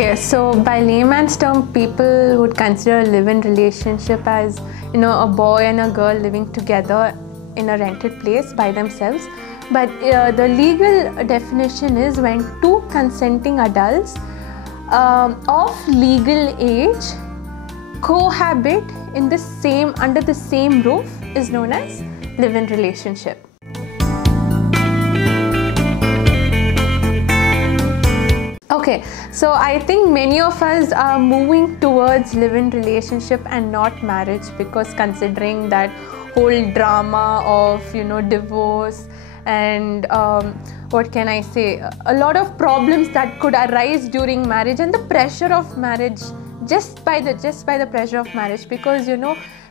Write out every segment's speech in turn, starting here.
Okay, so by layman's term, people would consider a live-in relationship as, a boy and a girl living together in a rented place by themselves. But the legal definition is when two consenting adults of legal age cohabit under the same roof is known as live-in relationship. Okay, so I think many of us are moving towards live-in relationship and not marriage, because considering that whole drama of divorce and what can I say, a lot of problems that could arise during marriage and the pressure of marriage, just by the pressure of marriage, because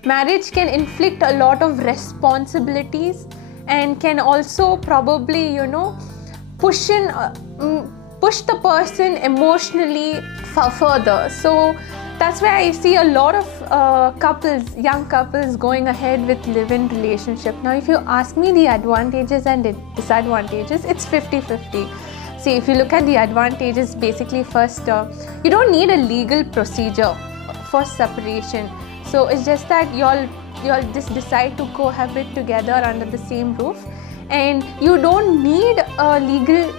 marriage can inflict a lot of responsibilities and can also probably push the person emotionally further. So that's why I see a lot of young couples going ahead with live-in relationship. Now, if you ask me the advantages and disadvantages, it's 50-50. See, if you look at the advantages, basically first, you don't need a legal procedure for separation. So it's just that y'all just decide to cohabit together under the same roof, and you don't need a legal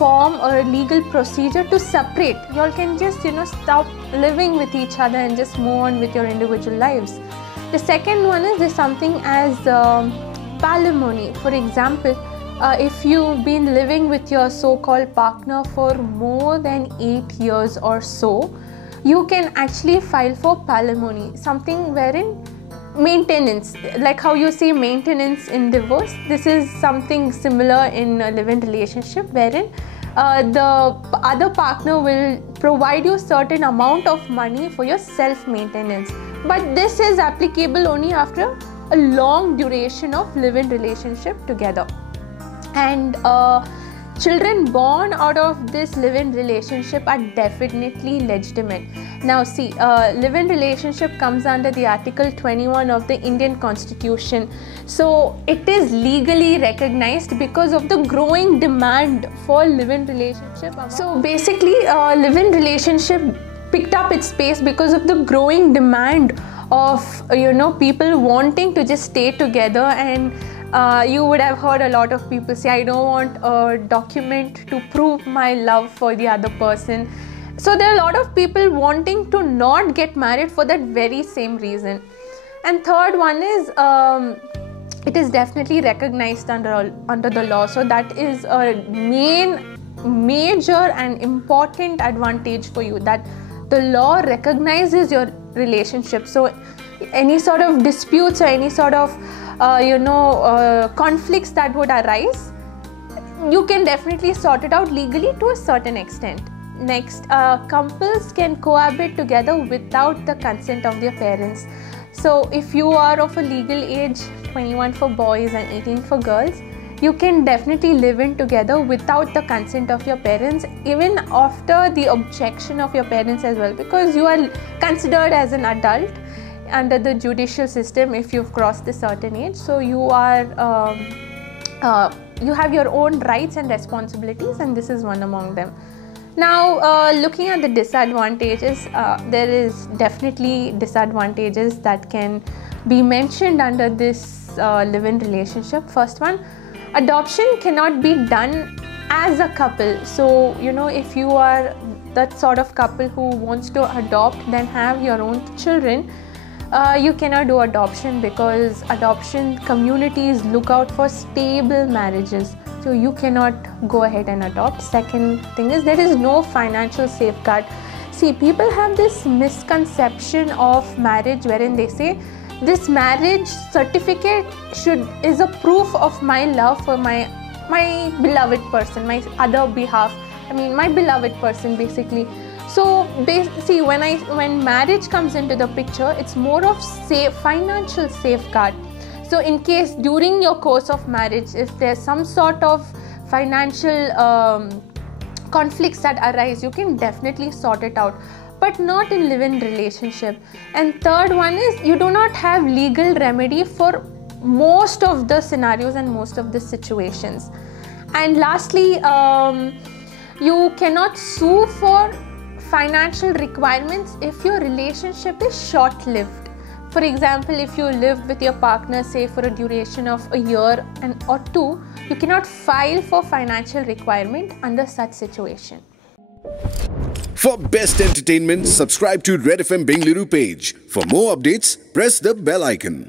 form or a legal procedure to separate. Y'all can just stop living with each other and just move on with your individual lives. The second one is there's something as palimony. For example, if you've been living with your so-called partner for more than 8 years or so, you can actually file for palimony, something wherein maintenance, like how you see maintenance in divorce, this is something similar in a live-in relationship, wherein the other partner will provide you certain amount of money for your self-maintenance. But this is applicable only after a long duration of live-in relationship together. And children born out of this live-in relationship are definitely legitimate. Now see, live-in relationship comes under the Article 21 of the Indian Constitution. So it is legally recognized because of the growing demand for live-in relationship. So basically, live-in relationship picked up its pace because of the growing demand of people wanting to just stay together. And you would have heard a lot of people say, I don't want a document to prove my love for the other person. So there are a lot of people wanting to not get married for that very same reason. And third one is, it is definitely recognized under the law. So that is a major and important advantage for you, that the law recognizes your relationship. So any sort of disputes or any sort of conflicts that would arise, you can definitely sort it out legally to a certain extent. Next, couples can cohabit together without the consent of their parents. So if you are of a legal age, 21 for boys and 18 for girls, you can definitely live in together without the consent of your parents, even after the objection of your parents as well, because you are considered as an adult under the judicial system if you've crossed a certain age. So you are you have your own rights and responsibilities, and this is one among them. Now, looking at the disadvantages, there is definitely disadvantages that can be mentioned under this live-in relationship. First one, adoption cannot be done as a couple. So if you are that sort of couple who wants to adopt, then have your own children, you cannot do adoption, because adoption communities look out for stable marriages. So you cannot go ahead and adopt. Second thing is, there is no financial safeguard. See, people have this misconception of marriage wherein they say this marriage certificate is a proof of my love for my beloved person, my beloved person basically. So see, when marriage comes into the picture, it's more of financial safeguard. So in case during your course of marriage, if there's some sort of financial conflicts that arise, you can definitely sort it out, but not in live-in relationship. And third one is, you do not have legal remedy for most of the scenarios and most of the situations. And lastly, you cannot sue for financial requirements if your relationship is short-lived. For example, if you live with your partner, say for a duration of a year or two, you cannot file for financial requirement under such situation. For best entertainment, subscribe to Red FM Bengaluru page. For more updates, press the bell icon.